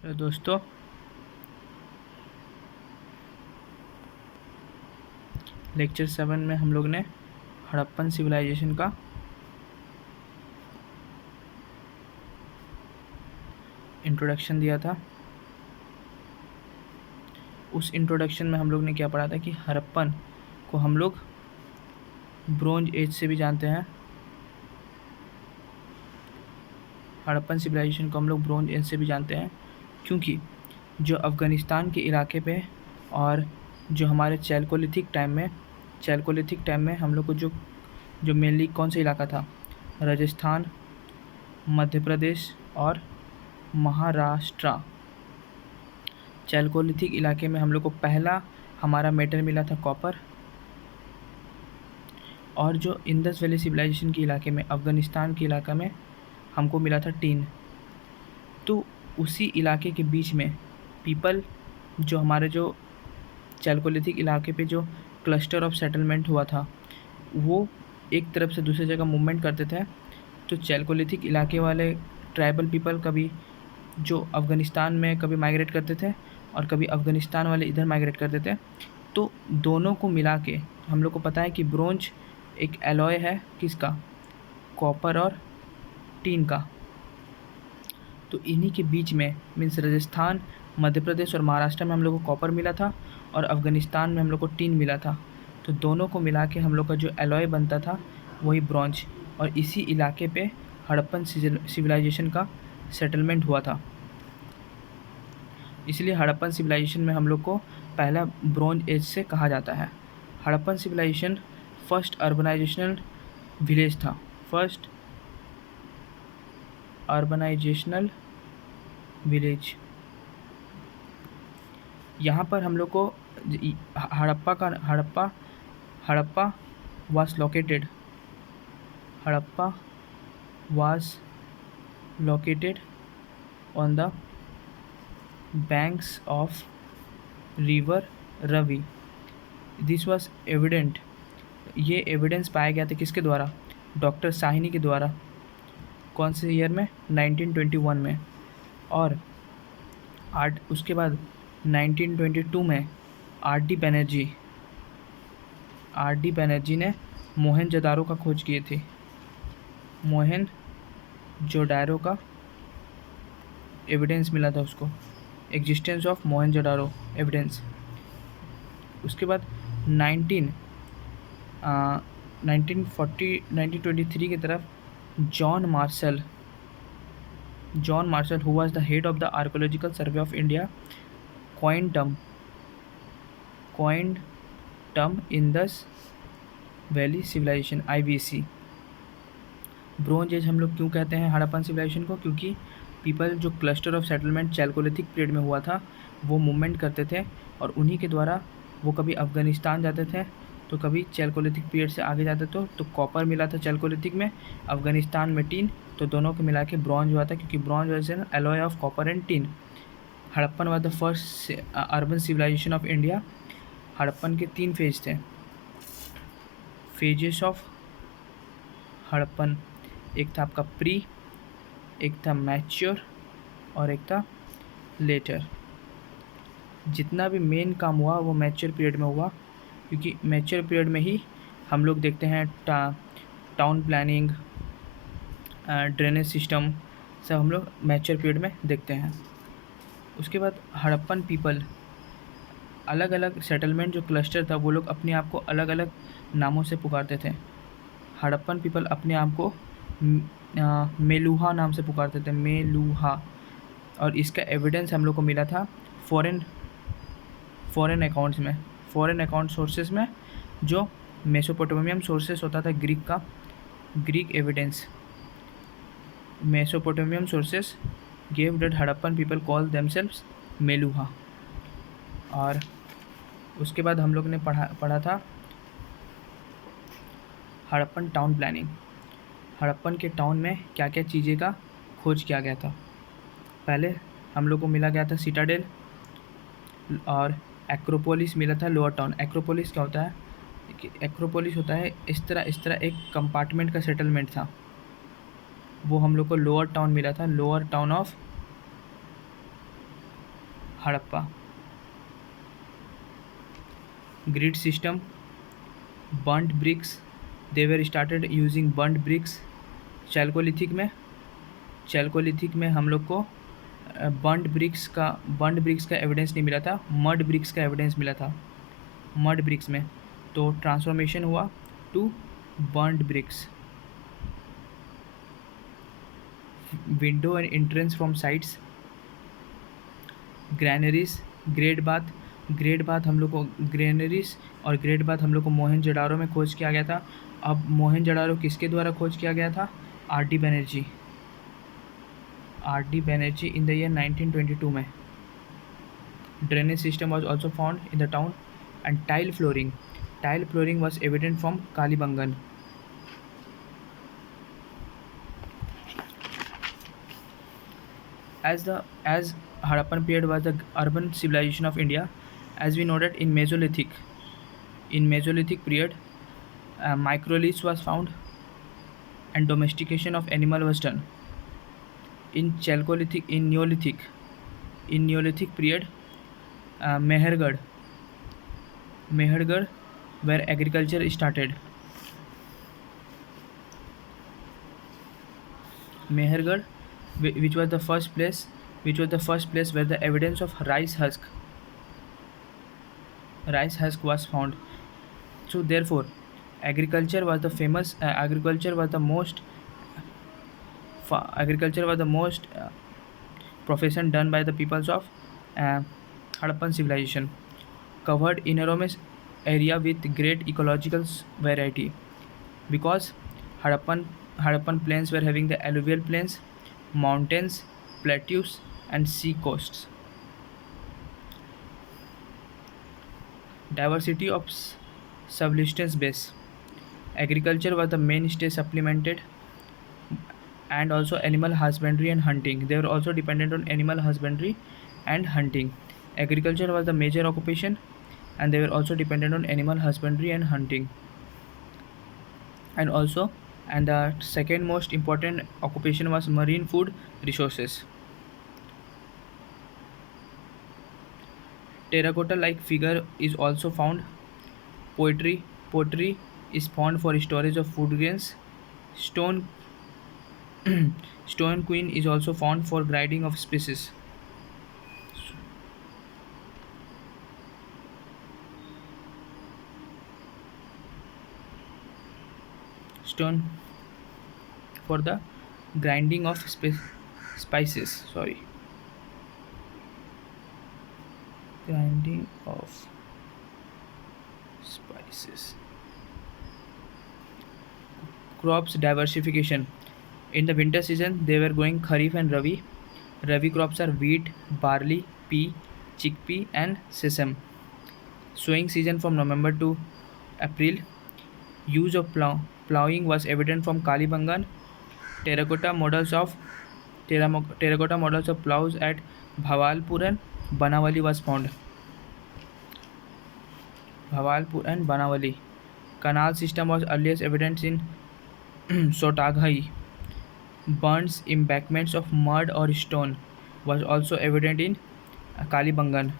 Hello दोस्तों। Lecture 7 में हम लोग ने हड़प्पन सिविलाइजेशन का इंट्रोडक्शन दिया था। उस इंट्रोडक्शन में हम लोग ने क्या पढ़ा था कि हड़प्पन को हम लोग ब्रोंज एज से भी जानते हैं। हड़प्पन सिविलाइजेशन को हम लोग ब्रोंज एज से भी जानते हैं क्योंकि जो अफ़गानिस्तान के इलाके पे और जो हमारे चैल्कोलिथिक टाइम में हम लोग को जो जो मेनली कौन सा इलाका था, राजस्थान, मध्य प्रदेश और महाराष्ट्र। चैल्कोलिथिक इलाके में हम लोग को पहला हमारा मेटल मिला था कॉपर, और जो इंडस वैली सिविलाइजेशन के इलाके में अफ़गानिस्तान के इलाका में हमको मिला था टीन। तो उसी इलाके के बीच में पीपल, जो हमारे जो चैल्कोलिथिक इलाके पे जो क्लस्टर ऑफ सेटलमेंट हुआ था, वो एक तरफ से दूसरी जगह मूवमेंट करते थे। तो चैल्कोलिथिक इलाके वाले ट्राइबल पीपल कभी जो अफ़गानिस्तान में कभी माइग्रेट करते थे और कभी अफ़गानिस्तान वाले इधर माइग्रेट करते थे। तो दोनों को मिला के हम लोग को पता है कि ब्रोंज एक एलॉय है किसका, कॉपर और टीन का। तो इन्हीं के बीच में मीन्स राजस्थान, मध्य प्रदेश और महाराष्ट्र में हम लोग को कॉपर मिला था और अफ़गानिस्तान में हम लोग को टीन मिला था। तो दोनों को मिला के हम लोग का जो एलॉय बनता था वही ब्रॉन्ज, और इसी इलाके पे हड़प्पन सिविलाइजेशन का सेटलमेंट हुआ था। इसलिए हड़प्पन सिविलाइजेशन में हम लोग को पहला ब्रोंज एज से कहा जाता है। Harappan civilisation first urbanisational village था, फर्स्ट अर्बनाइजेशनल विलेज। यहाँ पर हम लोग को Harappa was located, Harappa was located on the banks of river Ravi. This was evident, ये एविडेंस पाया गया था किसके द्वारा, डॉक्टर साहिनी के द्वारा। कौन से ईयर में, 1921 में। और उसके बाद 1922 में आर डी बनर्जी ने मोहनजोदारो का खोज किए थे, मोहनजोदारो का एविडेंस मिला था उसको, एग्जिस्टेंस ऑफ मोहनजोदारो एविडेंस। उसके बाद 1923 की तरफ John Marshall who was the head of the archaeological survey of India coined term Indus Valley civilisation IVC। Bronze age हम लोग क्यों कहते हैं हड़प्पन सिविलाइजेशन को, क्योंकि पीपल जो cluster of settlement Chalcolithic period में हुआ था वो मूवमेंट करते थे, और उन्हीं के द्वारा वो कभी अफ़गानिस्तान जाते थे तो कभी चैल्कोलिथिक पीरियड से आगे जाते थे। तो कॉपर मिला था चैल्कोलिथिक में, अफ़गानिस्तान में टीन, तो दोनों को मिला के ब्रॉन्ज हुआ था, क्योंकि bronze was an alloy of copper and tin. Harappan was the first urban civilisation of India. Harappan के 3 फेज थे, फेजेस ऑफ हड़प्पन। एक था आपका प्री, एक था मैच्योर और एक था लेटर। जितना भी मेन काम हुआ वो मैच्योर पीरियड में हुआ, क्योंकि मैच्योर पीरियड में ही हम लोग देखते हैं टाउन प्लानिंग, ड्रेनेज सिस्टम, सब हम लोग मैच्योर पीरियड में देखते हैं। उसके बाद हड़प्पन पीपल अलग अलग सेटलमेंट जो क्लस्टर था वो लोग अपने आप को अलग अलग नामों से पुकारते थे। हड़प्पन पीपल अपने आप को मेलुहा नाम से पुकारते थे, मेलुहा। और इसका एविडेंस हम लोग को मिला था फॉरेन अकाउंट सोर्सेज में, जो मेसोपोटामियन सोर्सेस होता था ग्रीक का, Greek evidence. Mesopotamian sources gave that Harappan people call themselves Meluhha. और उसके बाद हम लोग ने पढ़ा था हड़प्पन टाउन प्लानिंग। हड़प्पन के टाउन में क्या क्या चीज़ें का खोज किया गया था। पहले हम लोग को मिला गया था सिटाडेल और एक्रोपोलिस मिला था लोअर टाउन। एक्रोपोलिस क्या होता है, एक्रोपोलिस होता है इस तरह एक कंपार्टमेंट का सेटलमेंट था, वो हम लोग को लोअर टाउन मिला था, lower town of Harappa. Grid system, burned bricks, they were started using burned bricks. Chalcolithic में हम लोग को बर्न्ड ब्रिक्स का एविडेंस नहीं मिला था, मड ब्रिक्स का एविडेंस मिला था मड ब्रिक्स में। तो ट्रांसफॉर्मेशन हुआ to burned bricks. Window and entrance from sides, granaries, great bath हम लोग को ग्रैनरीज और ग्रेट बाथ हम लोग को मोहनजोदाड़ो में खोज किया गया था। अब मोहनजोदाड़ो किसके द्वारा खोज किया गया था? R D Banerjee in the year 1922 में। Drainage system was also found in the town and tile flooring was evident from Kalibangan. As Harappan period was the urban civilization of India, as we know that in Mesolithic period, microliths was found and domestication of animal was done. In Neolithic period, Mehergarh, where agriculture started. Mehergarh, which was the first place where the evidence of rice husk was found. So therefore, agriculture was the most profession done by the peoples of Harappan civilization, covered enormous area with great ecological variety, because Harappan plains were having the alluvial plains, mountains, plateaus, and sea coasts. Diversity of subsistence base. Agriculture was the mainstay, supplemented, and also animal husbandry and hunting. They were also dependent on animal husbandry and hunting. Agriculture was the major occupation, and they were also dependent on animal husbandry and hunting. And the second most important occupation was marine food resources. Terracotta-like figure is also found. Pottery is found for storage of food grains. Stone queen is also found for grinding of spices. Stone for the grinding of spices. Grinding of spices. Crops diversification. In the winter season, they were going Kharif and Rabi. Rabi crops are wheat, barley, pea, chickpea, and sesame. Sowing season from November to April. Use of plowing was evident from Kalibangan. Terracotta models of plows at Bhavalpur and Banawali was found. Canal system was earliest evident in Sotaghai. Burns embankments of mud or stone was also evident in Kalibangan.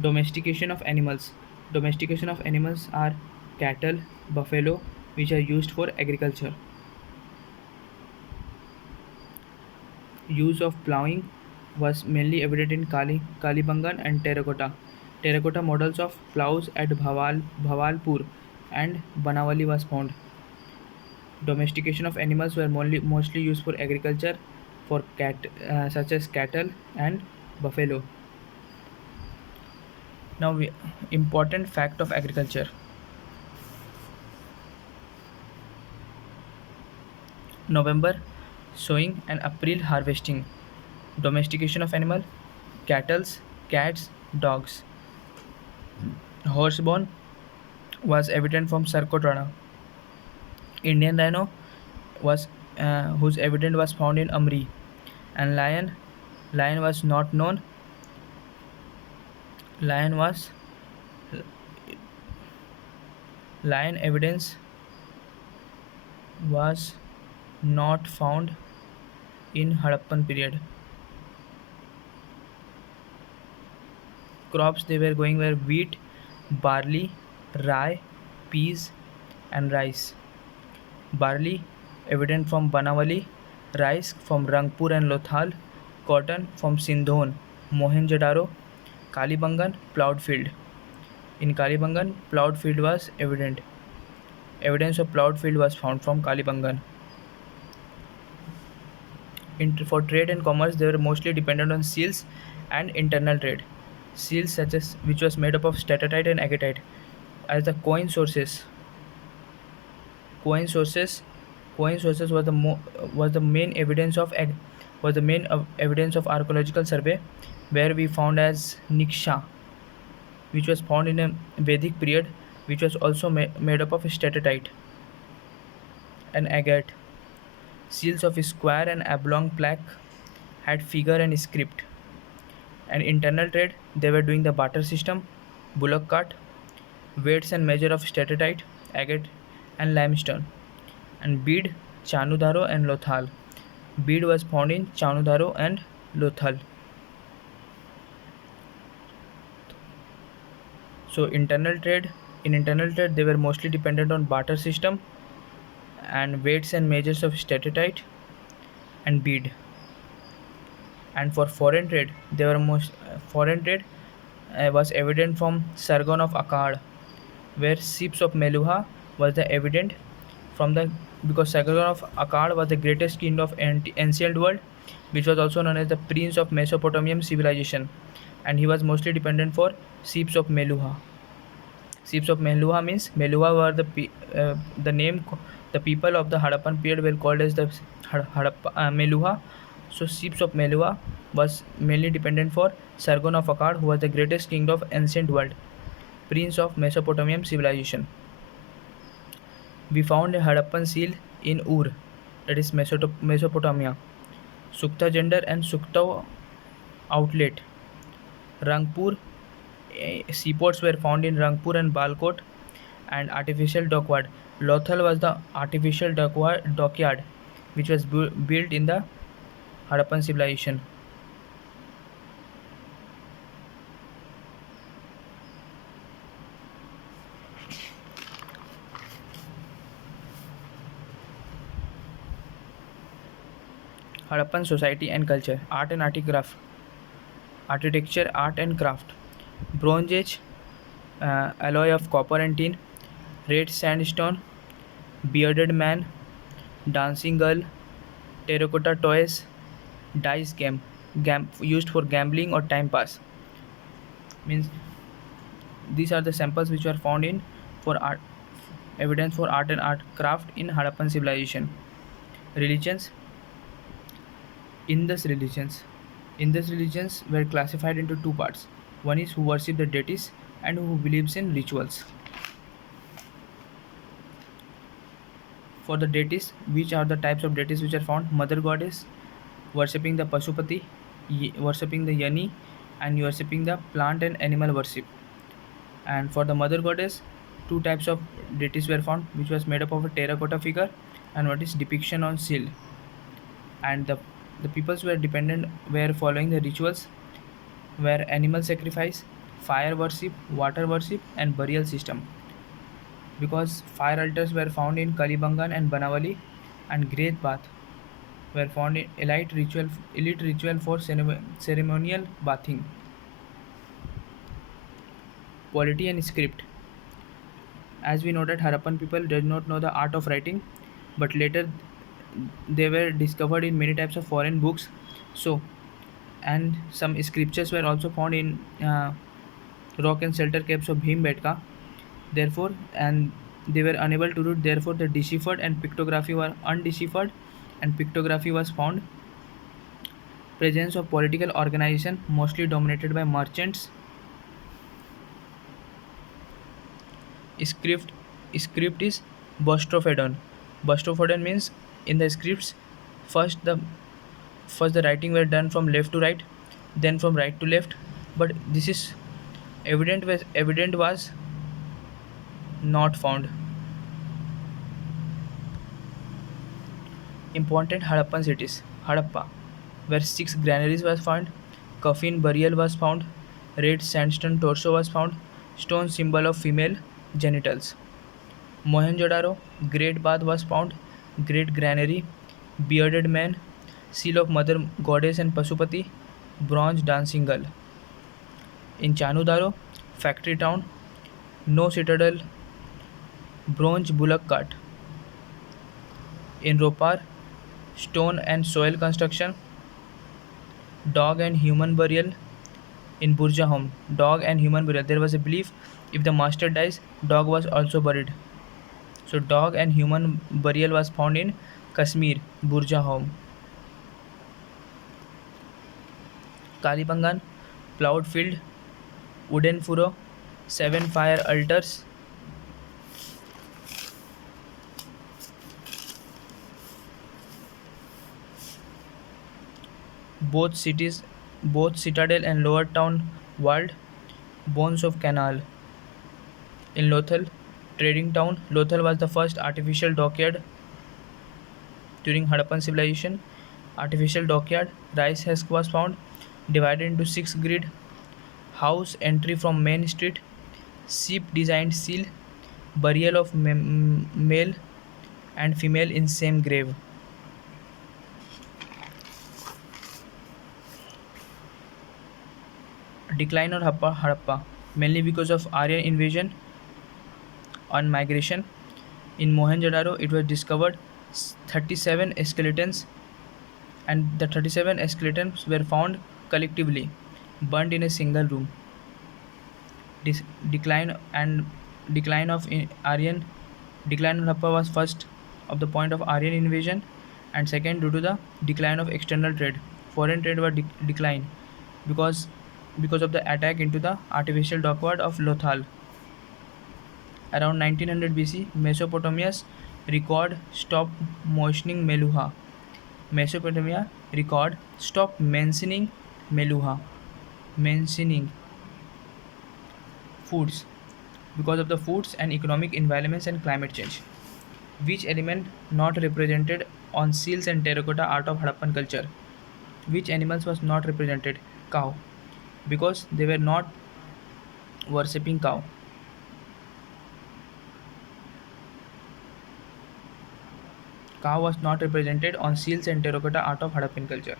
Domestication of animals. Domestication of animals are cattle, buffalo, which are used for agriculture. Use of ploughing was mainly evident in Kalibangan and Terracotta. Terracotta models of ploughs at Bhavalpur and Banawali was found. Domestication of animals were mostly used for agriculture, for such as cattle and buffalo. Now, important fact of agriculture. November sowing and April harvesting. Domestication of animal: cattle, cats, dogs. Horseborn was evident from Sarkotana. Indian rhino was whose evidence was found in Amri, and lion was not known. Lion was Lion evidence was not found in Harappan period. Crops they were going were wheat, barley, rye, peas, and rice. Barley evident from Banawali, rice from Rangpur and Lothal, cotton from Sindhon, Mohenjo-daro, Kalibangan, ploughed field. In Kalibangan, ploughed field was evident. Evidence of ploughed field was found from Kalibangan. For trade and commerce, they were mostly dependent on seals and internal trade. Seals such as which was made up of statite and agatite as the coin sources coin sources was the main evidence of evidence of archaeological survey, where we found as Niksha, which was found in a Vedic period, which was also made up of statite and agate. Seals of square and oblong plaque had figure and script. And internal trade, they were doing the barter system, bullock cart, weights and measure of statite, agate, and limestone. And bead, Chanudaro and Lothal. Bead was found in Chanudaro and Lothal. So in internal trade, they were mostly dependent on barter system and weights and measures of statite and bead. And for foreign trade, they were most foreign trade was evident from Sargon of Akkad, where ships of Meluha was the evident from the because Sargon of Akkad was the greatest king of ancient world, which was also known as the prince of Mesopotamian civilization, and he was mostly dependent for ships of Meluha. Ships of Meluha means Meluha were the name the people of the Harappan period were called as the Meluha. So ships of Meluha was mainly dependent for Sargon of Akkad, who was the greatest king of ancient world, prince of Mesopotamian civilization. We found a Harappan seal in Ur, that is Mesopotamia, Sukta gender and Sukta outlet. Rangpur, seaports were found in Rangpur and Balkot, and artificial dockyard. Lothal was the artificial dockyard which was built in the Harappan civilization. Harappan society and culture, art and architecture, art and craft. Bronze Age, alloy of copper and tin, red sandstone, bearded man, dancing girl, terracotta toys, dice game used for gambling or time pass. Means these are the samples which were found in for art evidence for art and art craft in Harappan civilization. Religions, Indus religions. Indus religions were classified into two parts. One is who worship the deities and who believes in rituals. For the deities, which are the types of deities which are found? Mother goddess, worshipping the Pasupati, worshipping the Yani, and worshipping the plant and animal worship. And for the mother goddess, two types of deities were found, which was made up of a terracotta figure and what is depiction on shield. And the peoples were following the rituals were animal sacrifice, fire worship, water worship, and burial system. Because fire altars were found in Kalibangan and Banawali, and great bath were found in elite ritual for ceremonial bathing. Polity and script. As we know that Harappan people did not know the art of writing, but later they were discovered in many types of foreign books. So, and some scriptures were also found in rock and shelter caves of Bhimbetka. Therefore, and they were unable to read. Therefore, the deciphered and pictography were undeciphered, and pictography was found. Presence of political organization mostly dominated by merchants. Script script is Bostrophodon. Bostrophodon means in the scripts, first the first the writing were done from left to right, then from right to left. But this is evident was not found. Important Harappan cities. Harappa, where 6 granaries was found, coffin burial was found, red sandstone torso was found, stone symbol of female genitals. Mohenjo-daro, great bath was found, great granary, bearded man, seal of mother goddess and Pasupati, bronze dancing girl. In Chanudaro, factory town, no citadel, bronze bullock cart. In Ropar, stone and soil construction, dog and human burial. In Burjahom, dog and human burial. There was a belief if the master dies, dog was also buried. So dog and human burial was found in Kashmir, Burjahom. Kalibangan, plowed field, wooden furrow, 7 fire altars. Both cities, both citadel and lower town walled, bones of canal. In Lothal, trading town, Lothal was the first artificial dockyard during Harappan civilization. Artificial dockyard, rice husk was found, divided into 6 grid. House entry from main street, sheep designed seal, burial of male and female in same grave. Decline of Harappa, mainly because of Aryan invasion on migration. In Mohenjo-daro, it was discovered 37 skeletons, and the 37 skeletons were found collectively, burned in a single room. Dis- decline and decline of Aryan decline of Harappa was first of the point of Aryan invasion, and second due to the decline of external trade. Foreign trade was declined because of the attack into the artificial dockyard of Lothal. Around 1900 BC, Mesopotamia's record stopped mentioning Meluha. Mesopotamia record stopped mentioning Meluha, mentioning foods because of the foods and economic environments and climate change. Which element not represented on seals and terracotta art of Harappan culture? Which animals was not represented? Cow, because they were not worshipping cow. Cow was not represented on seals and terracotta art of Harappan culture.